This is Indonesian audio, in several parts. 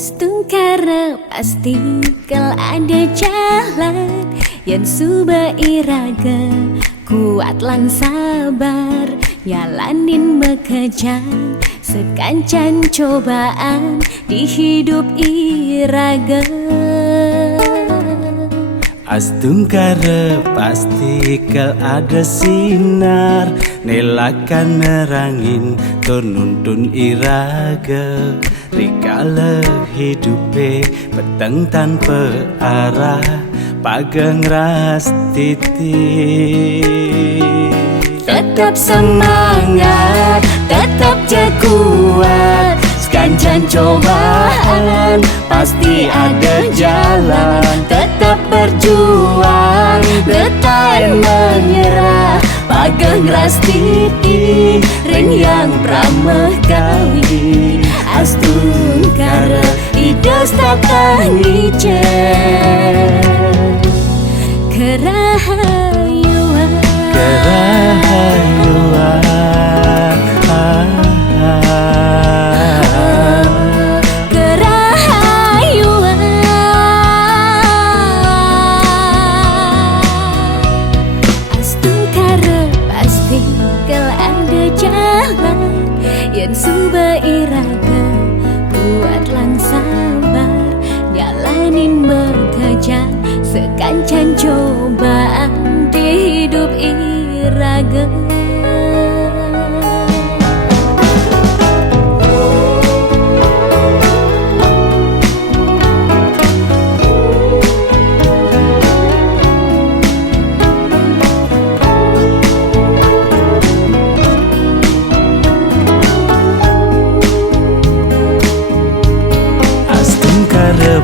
Astungkara pasti kal ada jalan yang suba iraga kuat lan sabar nyalanin bekerja sekancan cobaan di hidup iraga. Astungkara pasti kal ada sinar nelakan nerangin tununtun iraga. Rikala hidupe peteng tanpa arah pageng ras titik. Tetap semangat, tetap kuat, sekancan cobaan pasti ada jalan. Tetap berjuang, detai menyerah, pageng ras titik, ring yang prameh kawi. Astungkara idas tata nice kerahayuan, Kerahayuan, kerahayuan. Astungkara pasti kal ada jalan yang suba iraga kuat lan sabar jalanin bekerja sekancan cobaan di hidup iraga.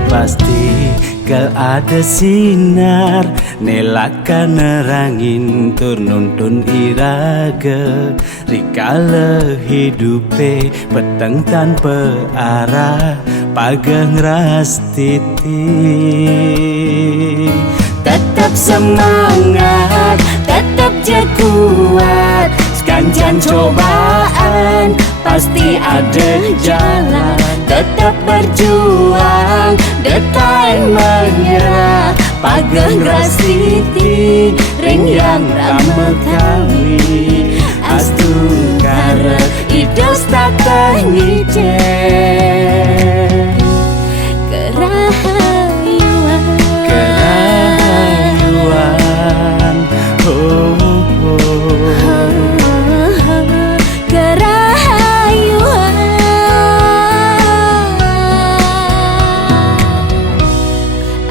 Pasti kal ada sinar nelakan nerangin tununtun iraga. Rikala hidupe peteng tanpa arah pageng ras titik. Tetap semangat, tetap kuat, sekancan cobaan pasti ada jalan. Tetap berjuang, detai menyerah, pageng ras titik, ring yang ramah kawi. Astungkara idas tata nice kerahayuan, Kerahayuan, oh, oh.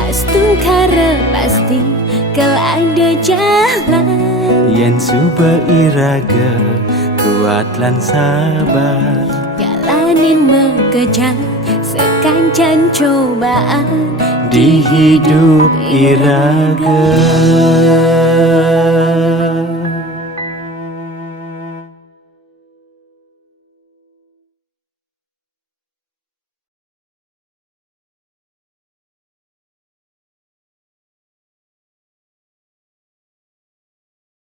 Astungkara pasti kal ada jalan Yen suba iraga kuat lan sabar jalanin mengejar sekancan cobaan di hidup iraga.